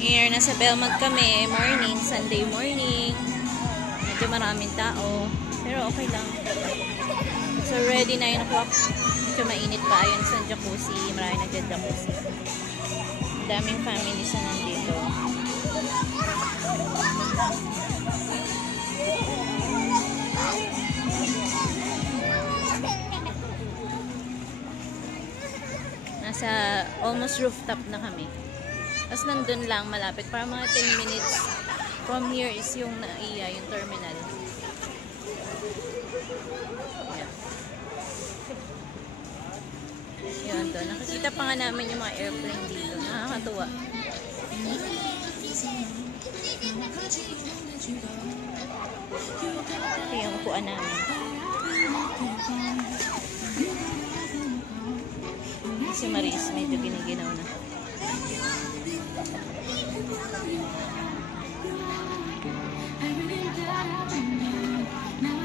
Here, nasa Belmont kami. Morning, Sunday morning. Medyo maraming tao. Pero okay lang. So, ready 9 o'clock. Medyo mainit pa. Ayun sa jacuzzi. Maraming nagja-jacuzzi. Daming families na nandito. Nasa almost rooftop na kami. Tapos nandun lang malapit. Para mga 10 minutes from here is yung NAIA, yung terminal. Yun doon. Nakikita pa nga namin yung mga airplane dito. Nakakatuwa. Ito yung upuan namin. Si Maris medyo giniginaw na.